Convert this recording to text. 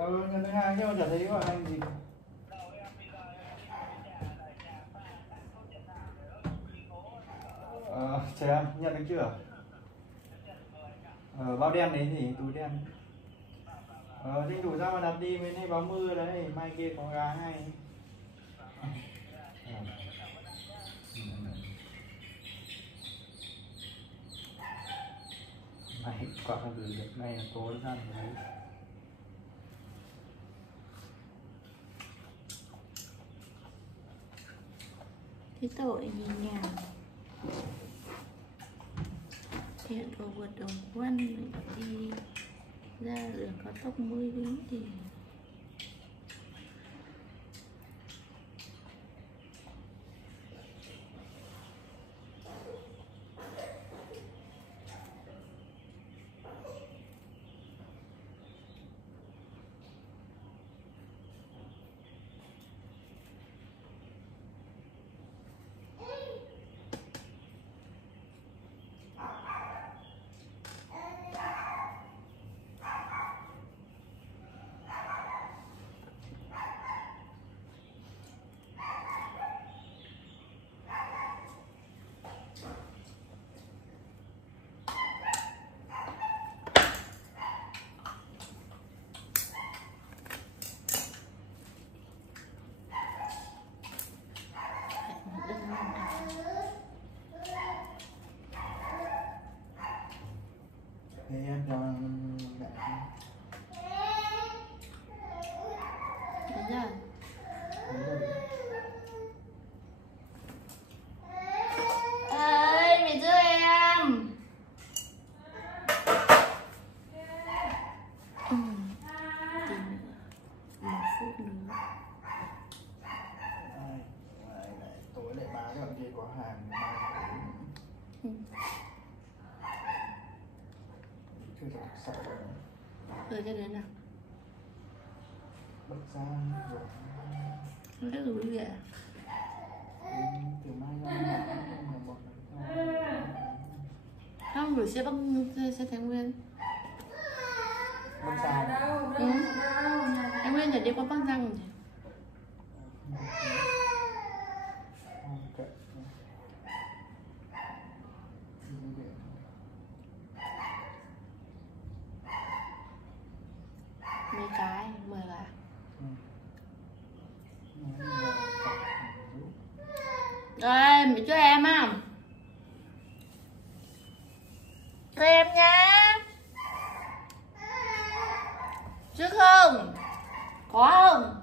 Nhận được hàng nhưng mà chả thấy gọi anh gì. Chờ em, nhận được chưa? Bao đen đấy thì túi đen. Tranh thủ ra mà đặt đi mới nay báo mưa đấy, mai kia có gà hay. Này quả là gửi được này là tối ra đấy. Cái tội gì nhỉ? Hiện cầu vượt Đồng Quân đi ra đường cao tốc Mới Bính thì Thế em cho mẹ. Đấy rồi. Ơi, mẹ giúp em. Tí nữa. 1 phút nữa. Tối lại báo cho kia có hàng. Chưa thật sợ rồi. Cho đến nào. Bật ra rồi. Nó rất là ghê. Từ mai ra Không, gửi xe băng xe Thái Nguyên. Bật ra đâu? Thái Nguyên phải đi qua Bắc Giang rồi. Mấy cái 10 là. Rồi, mẹ cho em không? Cho em nhá. Trước không? Có không?